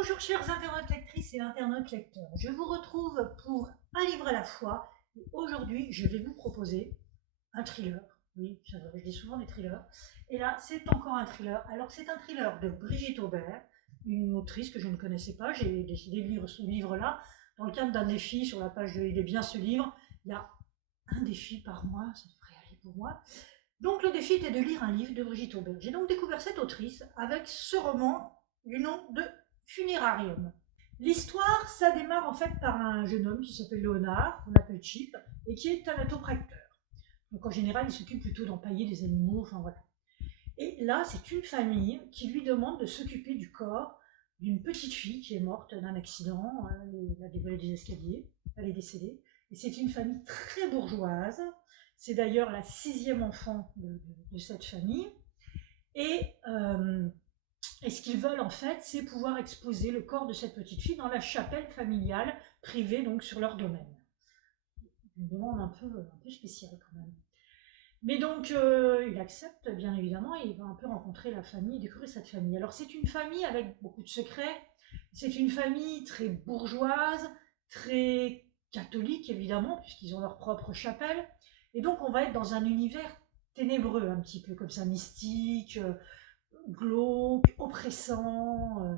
Bonjour chers internautes lectrices et internautes lecteurs, je vous retrouve pour un livre à la fois. Et aujourd'hui, je vais vous proposer un thriller. Oui, je dis souvent des thrillers. Et là, c'est encore un thriller. Alors, c'est un thriller de Brigitte Aubert, une autrice que je ne connaissais pas. J'ai décidé de lire ce livre-là dans le cadre d'un défi sur la page de Il est bien ce livre. Il y a un défi par mois, ça devrait aller pour moi. Donc, le défi était de lire un livre de Brigitte Aubert. J'ai donc découvert cette autrice avec ce roman du nom de Funérarium. L'histoire, ça démarre en fait par un jeune homme qui s'appelle Léonard, qu'on appelle Chip, et qui est thanatopracteur. Donc en général, il s'occupe plutôt d'empailler des animaux, enfin voilà. Et là, c'est une famille qui lui demande de s'occuper du corps d'une petite fille qui est morte d'un accident, elle a dévolé des escaliers, elle est décédée. Et c'est une famille très bourgeoise, c'est d'ailleurs la 6e enfant de cette famille. Et ce qu'ils veulent en fait, c'est pouvoir exposer le corps de cette petite fille dans la chapelle familiale privée, donc sur leur domaine. Une demande un peu spéciale quand même. Mais donc il accepte bien évidemment et il va un peu rencontrer la famille, découvrir cette famille. Alors c'est une famille avec beaucoup de secrets, c'est une famille très bourgeoise, très catholique évidemment, puisqu'ils ont leur propre chapelle. Et donc on va être dans un univers ténébreux un petit peu comme ça, mystique, glauque, oppressant,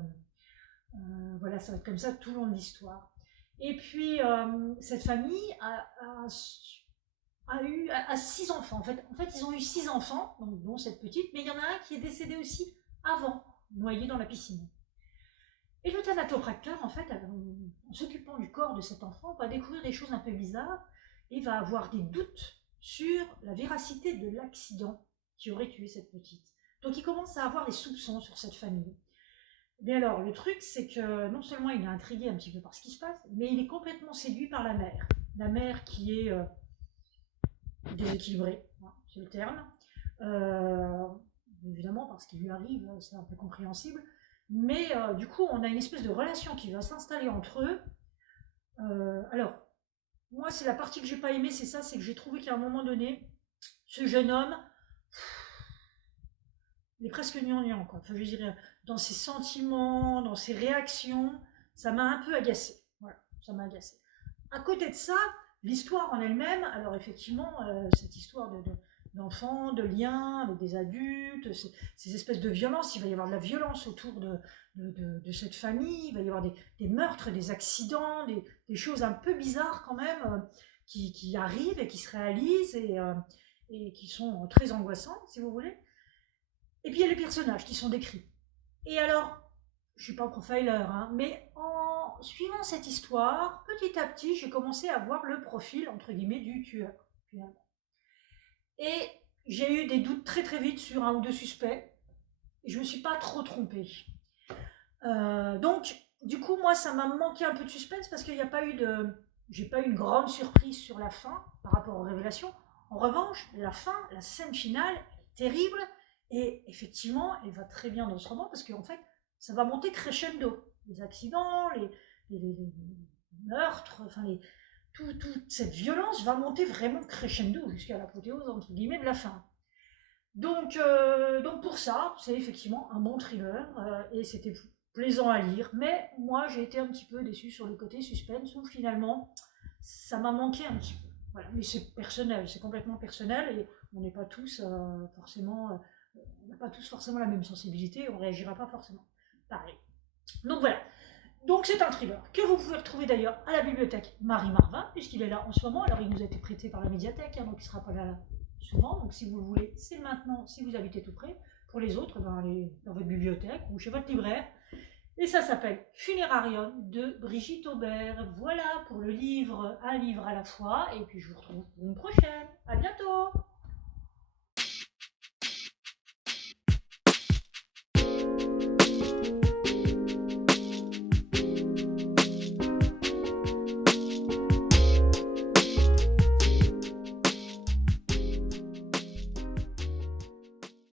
voilà, ça va être comme ça tout le long de l'histoire. Et puis, cette famille a 6 enfants. En fait, ils ont eu 6 enfants, donc, dont cette petite, mais il y en a un qui est décédé aussi avant, noyé dans la piscine. Et le thanatopracteur, en fait, en s'occupant du corps de cet enfant, va découvrir des choses un peu bizarres et va avoir des doutes sur la véracité de l'accident qui aurait tué cette petite. Donc il commence à avoir des soupçons sur cette famille. Mais alors, le truc, c'est que non seulement il est intrigué un petit peu par ce qui se passe, mais il est complètement séduit par la mère. La mère qui est déséquilibrée, hein, c'est le terme. Évidemment, parce qu'il lui arrive, c'est un peu compréhensible. Mais du coup, on a une espèce de relation qui va s'installer entre eux. Alors, moi, c'est la partie que j'ai pas aimée, c'est ça, c'est que j'ai trouvé qu'à un moment donné, ce jeune homme, il est presque gnangnan, quoi. Enfin, je dirais, dans ses sentiments, dans ses réactions, ça m'a un peu agacé. Voilà, ça m'a agacé. À côté de ça, l'histoire en elle-même, alors effectivement, cette histoire d'enfants, de liens avec des adultes, ces espèces de violences, il va y avoir de la violence autour de cette famille, il va y avoir des meurtres, des accidents, des choses un peu bizarres quand même, qui arrivent et qui se réalisent et qui sont très angoissantes, si vous voulez. Et puis il y a les personnages qui sont décrits. Et alors, je ne suis pas profiler, hein, mais en suivant cette histoire, petit à petit, j'ai commencé à voir le profil, entre guillemets, du tueur, finalement. Et j'ai eu des doutes très très vite sur un ou deux suspects, et je ne me suis pas trop trompée. Donc, du coup, moi, ça m'a manqué un peu de suspense, parce qu'il n'y a pas eu j'ai pas eu une grande surprise sur la fin, par rapport aux révélations. En revanche, la fin, la scène finale, est terrible, et effectivement, elle va très bien dans ce roman, parce qu'en fait, ça va monter crescendo. Les accidents, les meurtres, enfin, toute cette violence va monter vraiment crescendo jusqu'à l'apothéose, entre guillemets, de la fin. Donc pour ça, c'est effectivement un bon thriller, et c'était plaisant à lire. Mais moi, j'ai été un petit peu déçue sur le côté suspense, où finalement, ça m'a manqué un petit peu. Voilà. Mais c'est personnel, c'est complètement personnel, et on n'est pas tous forcément... on n'a pas tous forcément la même sensibilité, on ne réagira pas forcément pareil. Donc voilà, donc c'est un thriller que vous pouvez retrouver d'ailleurs à la bibliothèque Marie-Marvin, puisqu'il est là en ce moment. Alors il nous a été prêté par la médiathèque, hein, donc il ne sera pas là souvent. Donc si vous le voulez, c'est maintenant, si vous habitez tout près. Pour les autres, dans votre bibliothèque ou chez votre libraire. Et ça s'appelle Funérarium de Brigitte Aubert. Voilà pour le livre, un livre à la fois. Et puis je vous retrouve pour une prochaine. À bientôt!